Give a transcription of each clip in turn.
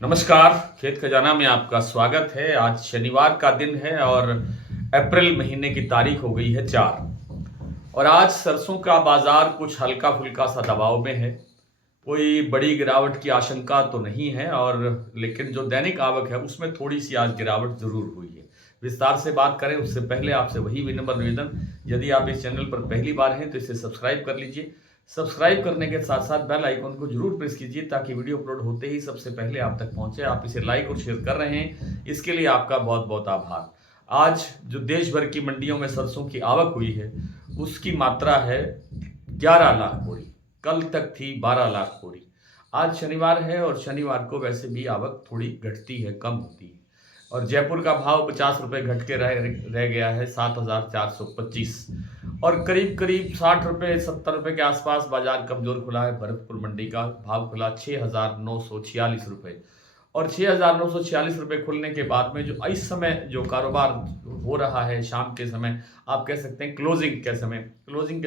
नमस्कार, खेत खजाना में आपका स्वागत है। आज शनिवार का दिन है और अप्रैल महीने की तारीख हो गई है 4 और आज सरसों का बाजार कुछ हल्का-फुल्का सा दबाव में है। कोई बड़ी गिरावट की आशंका तो नहीं है और लेकिन जो दैनिक आवक है उसमें थोड़ी-सी आज गिरावट ज़रूर हुई है। विस्तार से बात करें उससे पहले आपसे वही विनम्र निवेदन, यदि आप इस चैनल पर पहली बार हैं तो इसे सब्सक्राइब कर लीजिए। सब्सक्राइब करने के साथ-साथ बेल आइकन को ज़रूर प्रेस कीजिए ताकि वीडियो अपलोड होते ही सबसे पहले आप तक पहुँचे। आप इसे लाइक और शेयर कर रहे हैं, इसके लिए आपका बहुत-बहुत आभार। आज जो देश भर की मंडियों में सरसों की आवक हुई है, उसकी मात्रा है 11 लाख बोरी। कल तक थी 12 लाख बोरी। आज शनिवार है और शनिवार को वैसे भी आवक थोड़ी घटती है, कम होती है और जयपुर का भाव 50 रुपए घट के रह गया है 7,425 और करीब-करीब 60 रुपए 70 रुपए के आसपास बाजार कमजोर खुला है। भरतपुर मंडी का भाव खुला 6,946 रुपए और 6,946 रुपए खुलने के बाद में जो इस समय जो कारोबार हो रहा है शाम के समय, आप कह सकते हैं क्लोजिंग के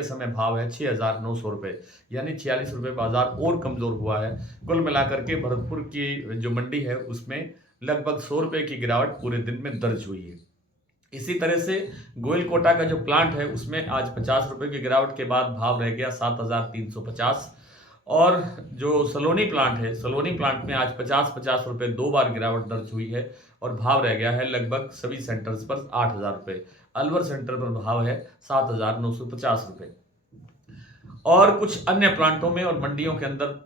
समय भाव है 6,900 रुपए, यानी 46 रुपए बाजार और कमजोर हुआ है। कुल मिलाकर के भरतपुर की जो मंडी है उसमें लगभग 100 रुपए की गिरावट पूरे दिन में दर्ज हुई है। इसी तरह से गोइलकोटा का जो प्लांट है उसमें आज 50 रुपए की गिरावट के बाद भाव रह गया 7,350 और जो सलोनी प्लांट है, सलोनी प्लांट में आज 50-50 रुपए 2 बार गिरावट दर्ज हुई है और भाव रह गया है लगभग सभी सेंटर्स पर 8,000 रुपए। अलवर सेंटर पर भाव है 7,950 रुपए और कुछ अन्य प्लांटों में और मंडियों के अंदर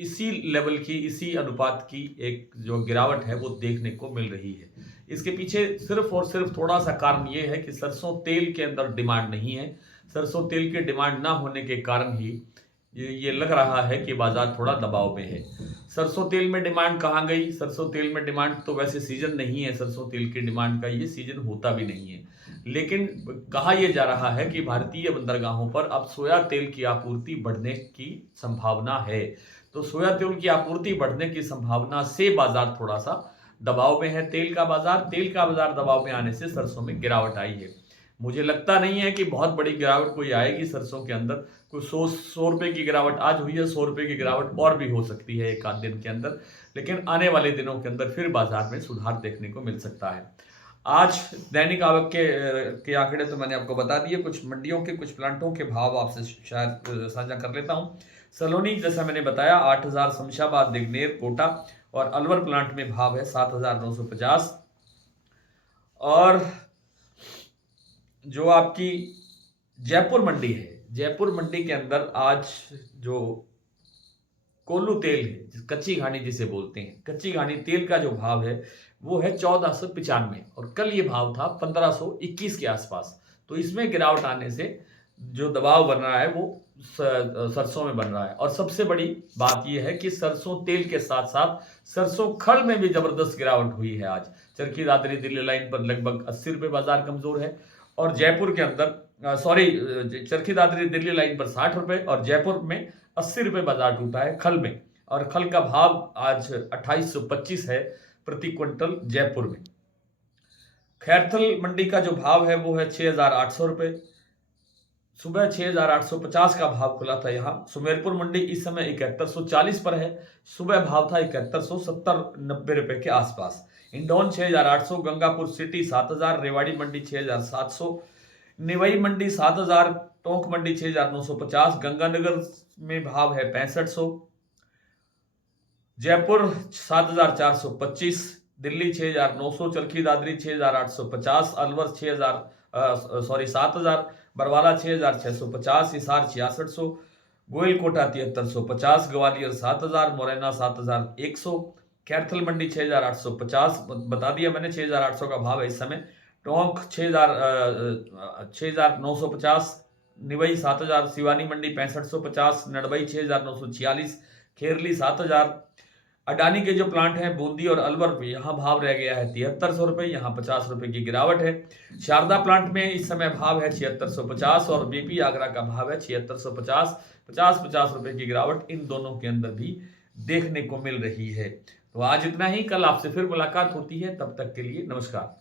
इसी लेवल की, इसी अनुपात की एक जो गिरावट है वो देखने को मिल रही है। इसके पीछे सिर्फ और सिर्फ थोड़ा-सा कारण ये है कि सरसों तेल के अंदर डिमांड नहीं है। सरसों तेल के डिमांड ना होने के कारण ही ये लग रहा है कि बाजार थोड़ा दबाव में है। सरसों तेल में डिमांड कहाँ गई? सरसों तेल में डिमांड तो वैसे सीजन नहीं है सरसों तेल की डिमांड का, ये सीजन होता भी नहीं है। लेकिन कहा यह जा रहा है कि भारतीय बंदरगाहों पर अब सोया तेल की आपूर्ति बढ़ने की संभावना है। तो सोया तेल की आपूर्ति बढ़ने की संभावना से बाजार थोड़ा-सा दबाव में है। तेल का बाजार दबाव में आने से सरसों में गिरावट आई है। मुझे लगता नहीं है कि बहुत बड़ी गिरावट कोई आएगी सरसों के अंदर। कोई 100 रुपए की गिरावट आज हुई है, 100 रुपए की गिरावट और भी हो सकती है एक आध दिन के अंदर, लेकिन आने वाले दिनों के अंदर फिर बाजार में सुधार देखने को मिल सकता है। आज दैनिक आवक के आंकड़े तो मैंने आपको बता दिए। कुछ मंडियों के, कुछ प्लांटों के भाव आपसे शायद साझा कर लेता हूँ। सलोनी जैसा मैंने बताया 8,000, शमशाबाद, दिगनेर, कोटा और अलवर प्लांट में भाव है 7,950 और जो आपकी जयपुर मंडी है, जयपुर मंडी के अंदर आज जो कोल्लू तेल है, कच्ची घानी जिसे बोलते हैं, कच्ची घानी तेल का जो भाव है वो है 1495 और कल ये भाव था 1521 के आसपास। तो इसमें गिरावट आने से जो दबाव बन रहा है वो सरसों में बन रहा है और सबसे बड़ी बात यह है कि सरसों तेल के साथ साथ सरसों खल में भी जबरदस्त गिरावट हुई है। आज चरखी दादरी दिल्ली लाइन पर लगभग 80 रुपए बाजार कमजोर है और जयपुर के अंदर चरखी दादरी दिल्ली लाइन पर 60 रुपए और जयपुर में 80 रुपए बाजार टूटा है खल में और खल का भाव आज 2825 है प्रति क्विंटल जयपुर में। खैरथल मंडी का जो भाव है वो है 6,800 रुपए। सुबह 6,850 का भाव खुला था यहाँ। सुमेरपुर मंडी इस समय 7140 पर है। सुबह भाव था 7170-90 रुपए के आसपास। इंडौन 6,800, गंगापुर सिटी 7,000, रेवाड़ी मंडी 6,700, निवई मंडी 7,000, टोंक मंडी 6,950, गंगानगर में भाव है 6500, जयपुर 7,425, दिल्ली 6,900, चरखी दादरी 6,850, अलवर 7,000, बरवाला 6,650, हिसार 6,600, गोइलकोटा 7,350, ग्वालियर 7,000, मुरैना 7,100, कैरथल मंडी 6,850 बता दिया मैंने 6,800 का भाव है इस समय। टोंक 6,950, निवई 7,000, सिवानी मंडी 6550, नड़बई 6,946, खेरली 7,000। अडानी के जो प्लांट हैं बूंदी और अलवर पे यहाँ भाव रह गया है 7,300 रुपए, यहाँ 50 रुपए की गिरावट है। शारदा प्लांट में इस समय भाव है 7,650 और बीपी आगरा का भाव है 7,650, 50-50 रुपए की गिरावट इन दोनों के अंदर भी देखने को मिल रही है। तो आज इतना ही, कल आपसे फिर मुलाकात होती है, तब तक के लिए नमस्कार।